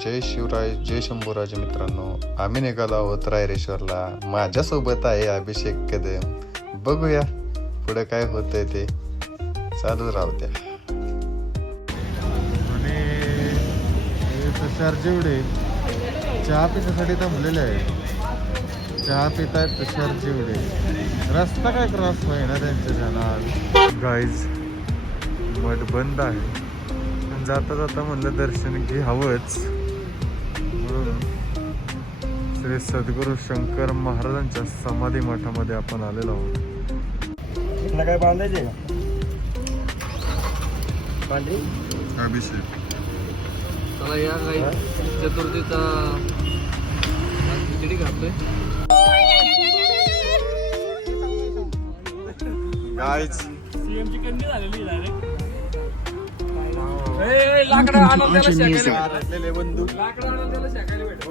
जय शिवराय, जय शंभूराजे मित्रांनो. आम्ही निघालो आहोत रायरेश्वरला. माझ्यासोबत आहे अभिषेक कदम. बघूया पुढे काय होतंय ते. चालू राहू द्या. आणि तुषार जेवढे चहा पिण्यासाठी थांबलेले आहे. चहा पित आहेत तुषार जेवढे. रस्ता काय क्रॉस होईना त्यांच्या जनाल. गाईज मठ बंद आहे. जाता जाता म्हणलं दर्शन घ्यावंच म्हणून श्री सद्गुरू शंकर महाराजांच्या समाधी मठामध्ये आपण आलेलो आहोत. काय बांधायचे पांढरी अभिषेक चला या काही चतुर्थीचा खिचडी खातोय. गाईज सीएमची कंडी झालेली डायरेक्ट. लाकडं आणून त्याला शेकायला बंधू लाकडं आणून त्याला शेकायला भेटत.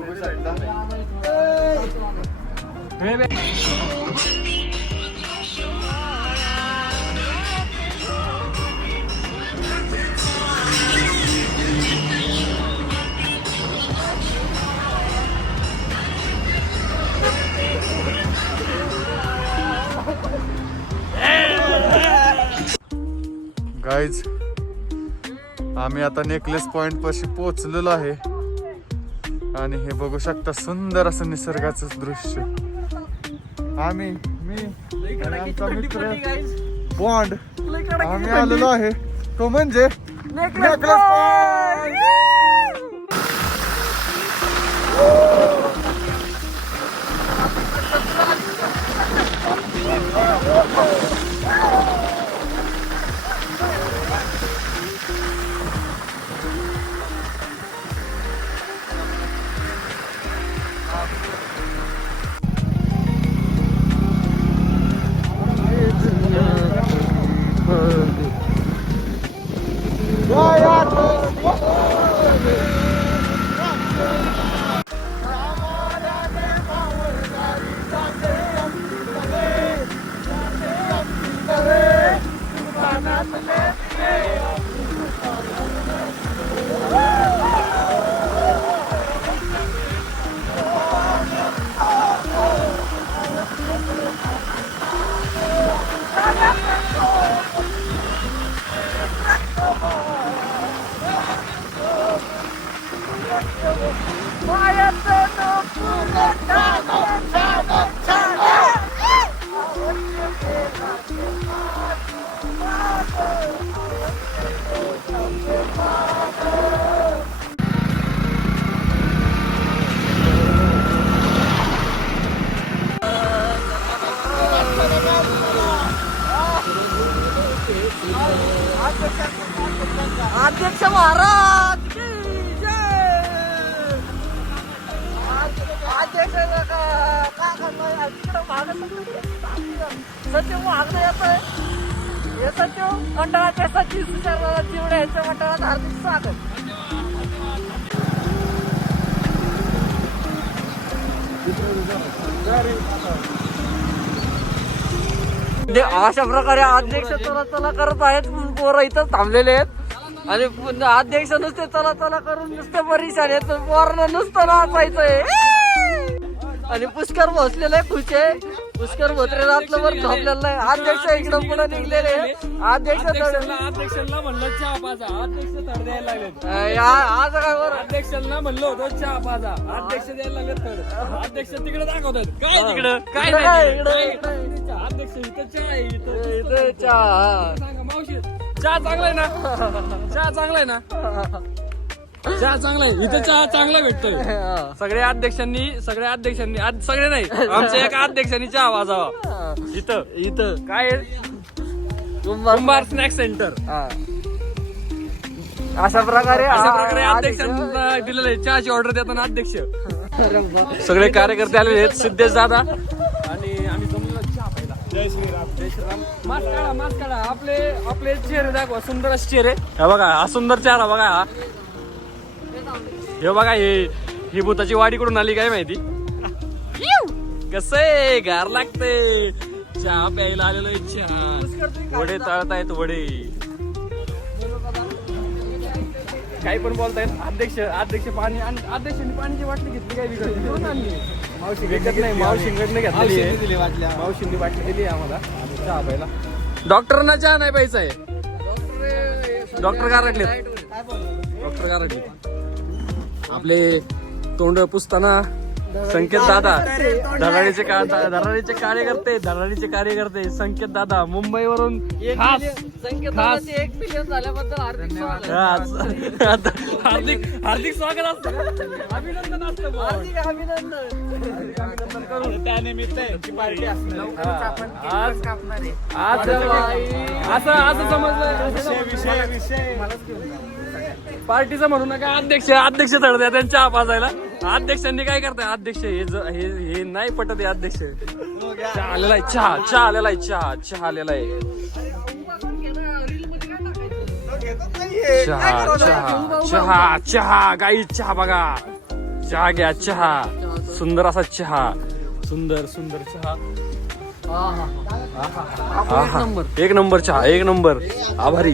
गाईज आम्ही आता नेकलेस पॉइंट पाशी पोहोचलेलो आहे आणि हे बघू शकता सुंदर असं निसर्गाचं दृश्य. आम्ही मी आणि आमचा मित्र बॉन्ड आम्ही आलेलो आहे. तो म्हणजे नेकलेस पॉइंट. अध्यक्ष महाराज की जय. अध्यक्ष काय करतोय सचिव मागणं येतोय. हे सचिव मंडळाचे सचिव सुचार जीवडे यांच्या मंडळात हार्दिक स्वागत. अशा प्रकारे अध्यक्ष चला चला करत आहेत. पोरं इथं थांबलेले आहेत आणि अध्यक्ष नुसते चला चला करून नुसते परेशान आहेत. पोरांना नुसतं नाचायचंय आणि पुष्कर बसलेलं आहे खुश आहे. पुष्कर भोत्रे रातलं झोपलेलं नाही. अध्यक्ष इकडं पुढे निघलेले. अध्यक्षांना म्हणलं चहा पाजा. अध्यक्ष थर्ड द्यायला लागले. आज काय बरं अध्यक्षांना म्हणलं होतं चहा पाजा. अध्यक्ष द्यायला लागले थर्ड. अध्यक्ष तिकडे दाखवतात. काय तिकडं काय नाही. अध्यक्ष इथं चहा आहे. इथे चहा. सांगा मावशी चहा चांगला आहे ना. चहा चांगला आहे ना. चहा चांगला आहे. इथं चहा चांगला भेटतोय. सगळ्या अध्यक्षांनी आज सगळे नाही आमच्या एका अध्यक्षांनी चहा वाजावा इथं काय कुंभार स्नॅक सेंटर. अशा प्रकारे अध्यक्षांना दिलेलं आहे चहाची ऑर्डर देताना. अध्यक्ष सगळे कार्यकर्ते आलेले आहेत. सिद्धेश दादा आणि आम्ही जमलो चहा पहिला. जय श्रीराम. जय श्रीराम. मास्क काढा. आपले चेहरे दाखवा. सुंदर असे चेहरे. हा बघा हा सुंदर चेहरा बघा. हा हे बघा ही भूताची वाडी कडून आली काय माहिती. कसं गार लागते. चहा प्यायला आलेलो आहे. चहा वडे तळतायत वडे. काही पण बोलतायत. अध्यक्ष पाणी आणि अध्यक्षांनी पाण्याची बाटली घेतली काय बिघडली घेऊन आणली. मावशी विकत नाही, मावशींकडनं घेतलेली आहे. मावशींनी बाटली दिली आहे आम्हाला चहा प्यायला. डॉक्टरांना चहा नाही प्यायचा आहे. डॉक्टर गारटले आपले तोंड पुसताना संकेत दादा धराडीचे कार्यकर्ते संकेत दादा मुंबईवरून खास संकेताचे 1 मिलियन झाल्याबद्दल हार्दिक स्वागत असतं. अभिनंदन असतं. अभिनंदन करून त्यानिमित्त पार्टी असं समजलं. पार्टीचं म्हणू नका. अध्यक्ष चढत्या त्यांच्या पाजायला. अध्यक्षांनी काय करताय? अध्यक्ष हे नाही पटत आहे. अध्यक्ष चहा आलेला आहे. चहा आलेला आहे. चहा गाई चहा बघा. चहा घ्या. चहा सुंदर असा चहा. सुंदर चहा. एक नंबर चहा. एक नंबर. आभारी.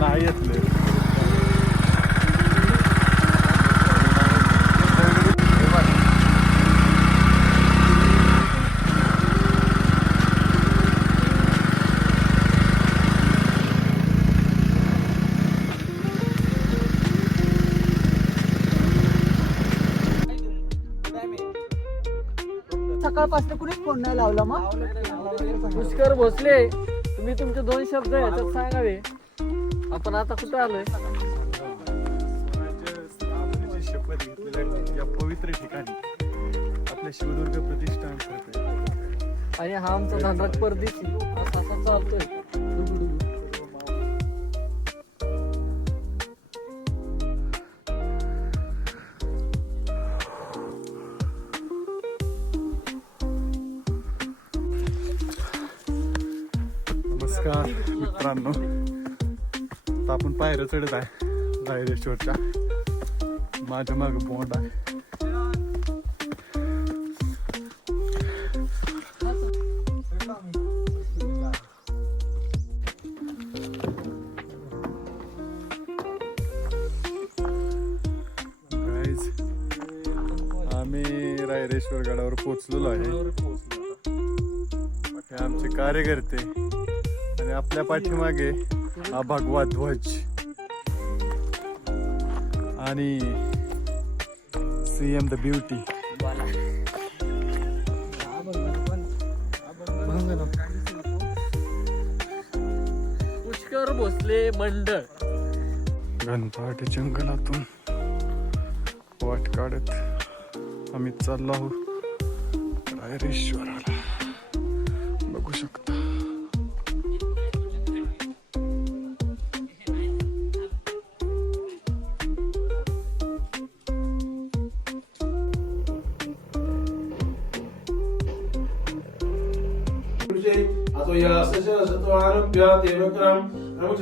नाही येतले. सकाळपासून कुणीच फोन नाही लावला. मग पुष्कर भोसले, तुम्ही तुमचे 2 शब्द याच्यात सांगावे. आपण आता कुठे आलोय? शपथ घेतलेल्या या पवित्र ठिकाणी आपल्या शिवदुर्ग प्रतिष्ठान करते. आणि हा आमचा धनराज परदेशी असा चालतोय. नमस्कार मित्रांनो, आता आपण पायऱ्या चढत आहे रायरेश्वरच्या. माझ्या माग बोंड आहे. Guys, आम्ही रायरेश्वर गडावर पोहोचलेलो आहे. हे आमचे कार्यकर्ते आणि आपल्या पाठीमागे हा भगवा ध्वज आणि CM the beauty. Pushkar Bhosale मंडळ. घनपाट जंगलातून वाट काढत आम्ही चाललो आहोत रायरेश्वराला. बघू शकता अतो या सशस्त्र आरभ्य देवक्रम नमो